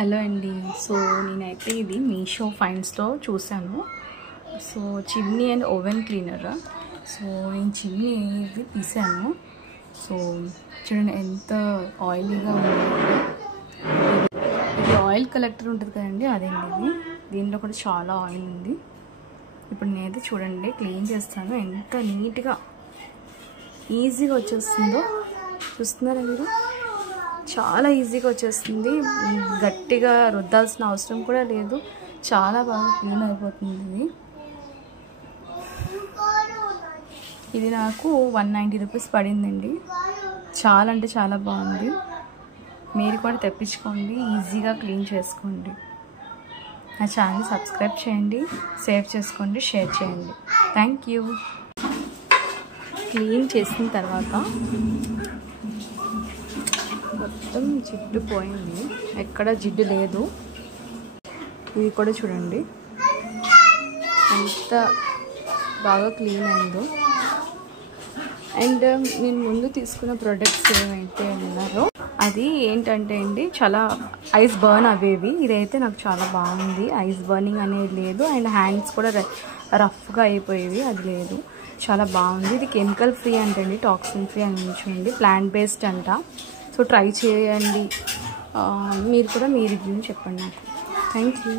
Hello అండి. So నేనైతే ఇది మీషో ఫైండ్స్లో చూసాను. So chimney and oven cleaner. So నేను చిమ్నీ ఇది తీసాను. సో చూడండి ఎంత ఆయిలీగా ఉంది. ఇది ఆయిల్ కలెక్టర్ ఉంటుంది కదండి, అదేంటి ఇది. దీంట్లో కూడా చాలా ఆయిల్ ఉంది. ఇప్పుడు నేనైతే చూడండి క్లీన్ చేస్తాను. ఎంత నీట్గా ఈజీగా వచ్చేస్తుందో చూస్తున్నారా మీరు. చాలా ఈజీగా వచ్చేస్తుంది. గట్టిగా రుద్దాల్సిన అవసరం కూడా లేదు. చాలా బాగా క్లీన్ అయిపోతుంది. ఇది నాకు 190 రూపీస్ పడిందండి. చాలా అంటే చాలా బాగుంది. మీరు కూడా తెప్పించుకోండి, ఈజీగా క్లీన్ చేసుకోండి. నా ఛానల్ సబ్స్క్రైబ్ చేయండి, సేవ్ చేసుకోండి, షేర్ చేయండి. Thank you. క్లీన్ చేసిన తర్వాత మొత్తం జిడ్డు పోయింది, ఎక్కడ జిడ్డు లేదు. ఇది కూడా చూడండి ఎంత బాగా క్లీన్ అయిందో. అండ్ నేను ముందు తీసుకున్న ప్రోడక్ట్స్ ఏమైతే ఉన్నారో అది ఏంటంటే అండి, చాలా ఐస్ బర్న్ అవేవి. ఇదైతే నాకు చాలా బాగుంది. ఐస్ బర్నింగ్ అనేది లేదు. అండ్ హ్యాండ్స్ కూడా రఫ్గా అయిపోయేవి, అది లేదు. చాలా బాగుంది. ఇది కెమికల్ ఫ్రీ అంటండి, టాక్సిన్ ఫ్రీ అని ఉంచండి, ప్లాంట్ బేస్డ్ అంట. సో ట్రై చేయండి. మీరు కూడా మీ రివ్యూని చెప్పండి నాకు. Thank you.